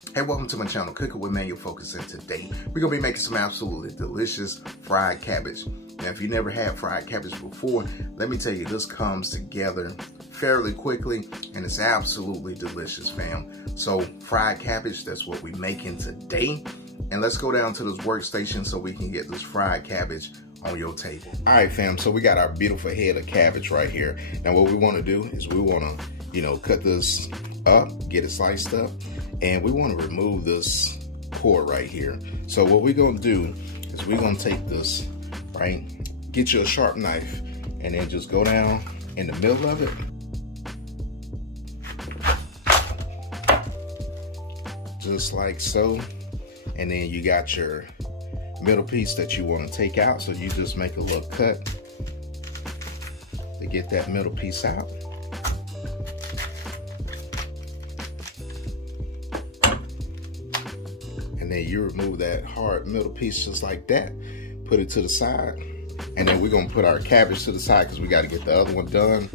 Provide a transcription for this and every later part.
Hey, welcome to my channel, Cooking with Manual Focus, and today we're going to be making some absolutely delicious fried cabbage. Now, if you never had fried cabbage before, let me tell you, this comes together fairly quickly, and it's absolutely delicious, fam. So, fried cabbage, that's what we're making today. And let's go down to this workstation so we can get this fried cabbage on your table. All right, fam, so we got our beautiful head of cabbage right here. Now, what we want to do is we want to, cut this up, get it sliced up. And we want to remove this core right here. So what we're going to do is we're going to take this, right? Get you a sharp knife and then just go down in the middle of it. Just like so. And then you got your middle piece that you want to take out. So you just make a little cut to get that middle piece out. And then you remove that hard middle piece just like that, put it to the side, and then we're gonna put our cabbage to the side because we got to get the other one done.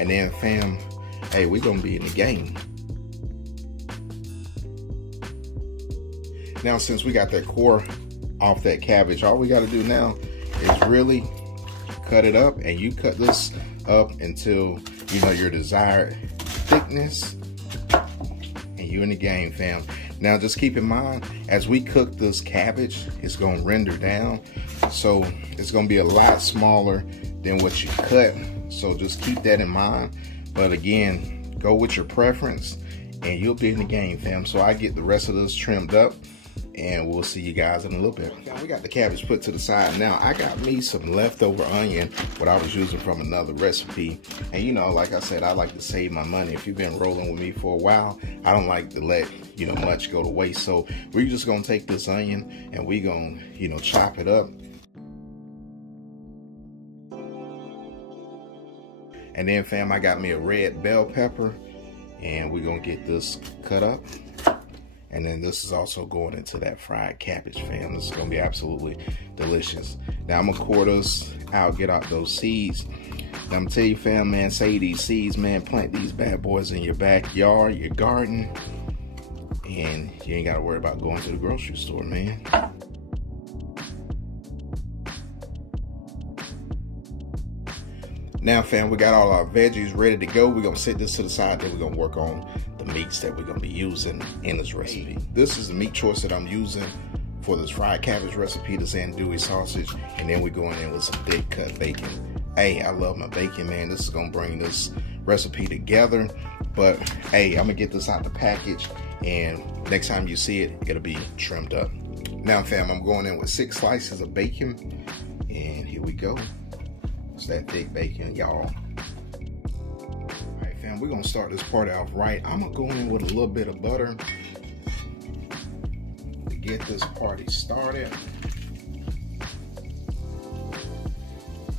And then, fam, hey, we're gonna be in the game. Now, since we got that core off that cabbage, all we got to do now is really cut it up, and you cut this up until you know your desired thickness, and you in the game, fam. Now, just keep in mind, as we cook this cabbage, it's going to render down. So it's going to be a lot smaller than what you cut. So just keep that in mind. But again, go with your preference and you'll be in the game, fam. So I get the rest of this trimmed up and we'll see you guys in a little bit. Now, we got the cabbage put to the side. Now, I got me some leftover onion, what I was using from another recipe. And like I said, I like to save my money. If you've been rolling with me for a while, I don't like to let much go to waste. So we're just gonna take this onion and we're gonna chop it up. And then, fam, I got me a red bell pepper and we're gonna get this cut up. And then this is also going into that fried cabbage, fam. This is gonna be absolutely delicious. Now I'm gonna core this out, get out those seeds. Now I'm gonna tell you, fam, man, save these seeds, man. Plant these bad boys in your backyard, your garden, and you ain't gotta worry about going to the grocery store, man. Now, fam, we got all our veggies ready to go. We're gonna set this to the side, then we're gonna work on the meats that we're gonna be using in this recipe. This is the meat choice that I'm using for this fried cabbage recipe, this andouille sausage, and then we're going in with some big cut bacon. Hey, I love my bacon, man. This is gonna bring this recipe together. But hey, I'm gonna get this out the package, and next time you see it, it'll be trimmed up. Now, fam, I'm going in with 6 slices of bacon, and here we go. It's that thick bacon, y'all. All right, fam, we're gonna start this part off right. I'm gonna go in with a little bit of butter to get this party started.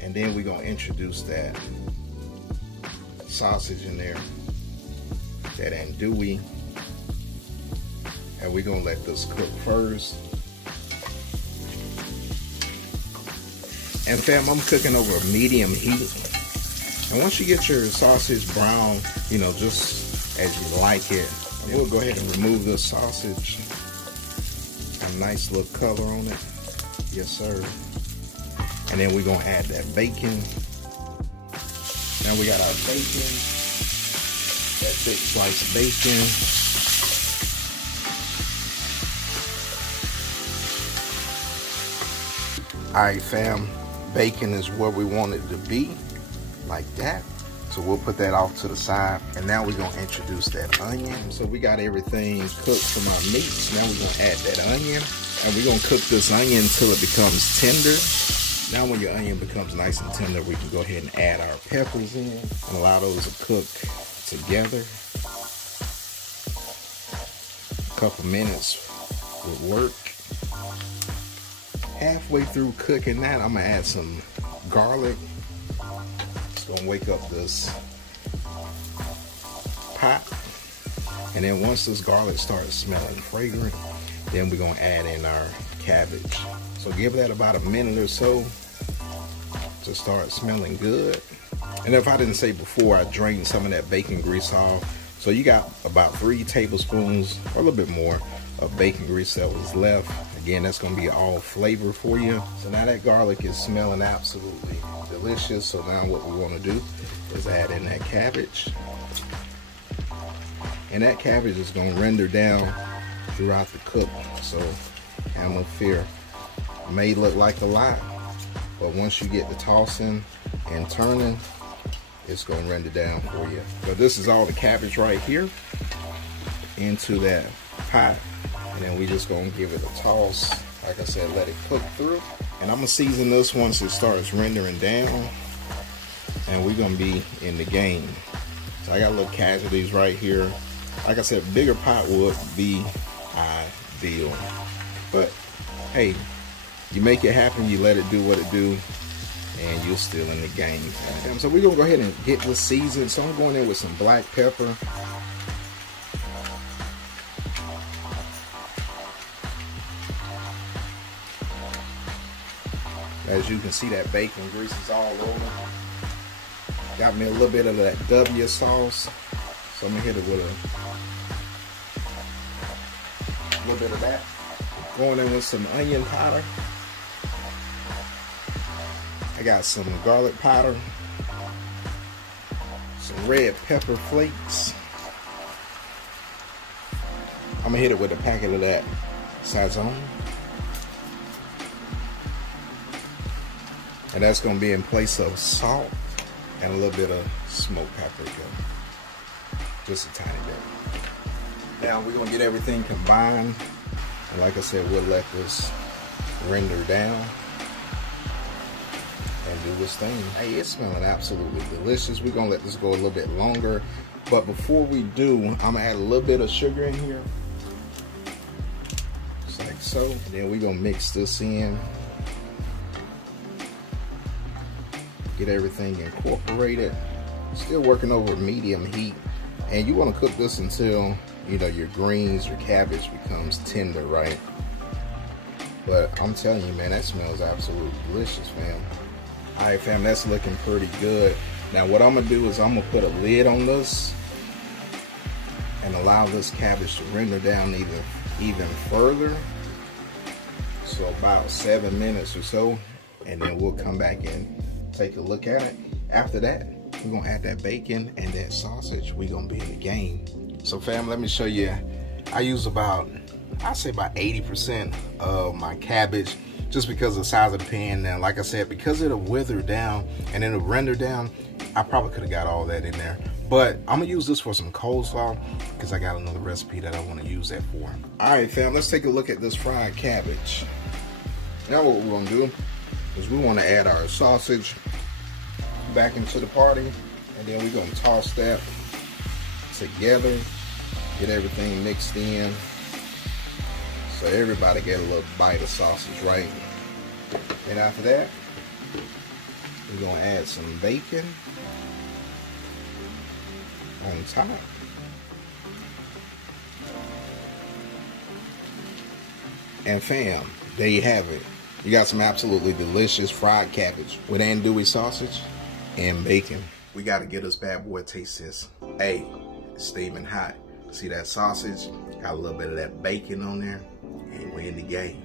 And then we're gonna introduce that sausage in there, that andouille. And we're gonna let this cook first. And fam, I'm cooking over a medium heat. And once you get your sausage brown, just as you like it, we'll go ahead and remove the sausage. A nice little color on it. Yes, sir. And then we're gonna add that bacon. Now we got our bacon, that thick sliced bacon. All right, fam. Bacon is where we want it to be, like that. So we'll put that off to the side. And now we're gonna introduce that onion. So we got everything cooked from our meats. Now we're gonna add that onion. And we're gonna cook this onion until it becomes tender. Now when your onion becomes nice and tender, we can go ahead and add our peppers in and allow those to cook together. A couple minutes would work. Halfway through cooking that, I'm gonna add some garlic. It's gonna wake up this pot. And then once this garlic starts smelling fragrant, then we're gonna add in our cabbage. So give that about a minute or so to start smelling good. And if I didn't say before, I drained some of that bacon grease off So you got about 3 tablespoons or a little bit more of bacon grease that was left. Again, that's gonna be all flavor for you. So now that garlic is smelling absolutely delicious. So now what we wanna do is add in that cabbage. And that cabbage is gonna render down throughout the cook. So have no fear. It may look like a lot, but once you get the tossing and turning, it's gonna render down for you. So this is all the cabbage right here into that pot. And then we just gonna give it a toss. Like I said, let it cook through. And I'm gonna season this once it starts rendering down. And we're gonna be in the game. So I got little casualties right here. Like I said, bigger pot would be ideal. But hey, you make it happen, you let it do what it do, and you're still in the game. So we're gonna go ahead and get this seasoned. So I'm going in with some black pepper. As you can see, that bacon grease is all over. Got me a little bit of that W sauce. So I'm gonna hit it with a little bit of that. Going in with some onion powder. I got some garlic powder. Some red pepper flakes. I'm gonna hit it with a packet of that Sazon. And that's gonna be in place of salt and a little bit of smoked paprika. Just a tiny bit. Now we're gonna get everything combined. And like I said, we'll let this render down and do its thing. Hey, it's smelling absolutely delicious. We're gonna let this go a little bit longer. But before we do, I'm gonna add a little bit of sugar in here. Just like so. And then we're gonna mix this in. Get everything incorporated. Still working over medium heat. And you want to cook this until, you know, your greens, your cabbage becomes tender, right? But I'm telling you, man, that smells absolutely delicious, fam. All right, fam, that's looking pretty good. Now what I'm gonna do is I'm gonna put a lid on this and allow this cabbage to render down even further. So about 7 minutes or so, and then we'll come back and take a look at it. After that, we're gonna add that bacon and that sausage. We're gonna be in the game. So fam, let me show you. I use I'd say about 80% of my cabbage, just because of the size of the pan. Now, like I said, because it'll wither down and it'll render down, I probably could have got all that in there. But I'm gonna use this for some coleslaw because I got another recipe that I wanna use that for. All right, fam, let's take a look at this fried cabbage. Now what we're gonna do is we wanna add our sausage back into the party, and then we're gonna toss that together, get everything mixed in so everybody get a little bite of sausage, right? And after that, we're gonna add some bacon on top. And fam, there you have it. You got some absolutely delicious fried cabbage with andouille sausage and bacon. We gotta get this bad boy taste this. Hey, it's steaming hot. See that sausage? Got a little bit of that bacon on there, and we're in the game.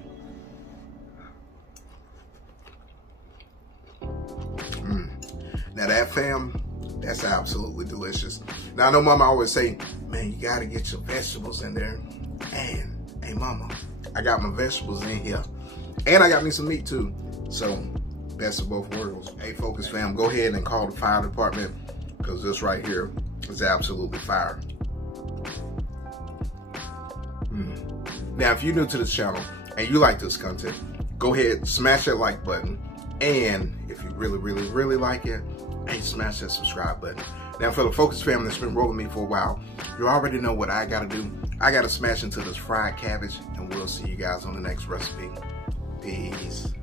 Now that, fam, that's absolutely delicious. Now I know mama always say, man, you gotta get your vegetables in there. And, hey mama, I got my vegetables in here. And I got me some meat too. So, best of both worlds. Hey, Focus fam, go ahead and call the fire department, because this right here is absolutely fire. Now, if you're new to this channel and you like this content, go ahead, smash that like button. And if you really, really, really like it, hey, smash that subscribe button. Now, for the Focus family that's been rolling me for a while, you already know what I gotta do. I gotta smash into this fried cabbage, and we'll see you guys on the next recipe. Peace.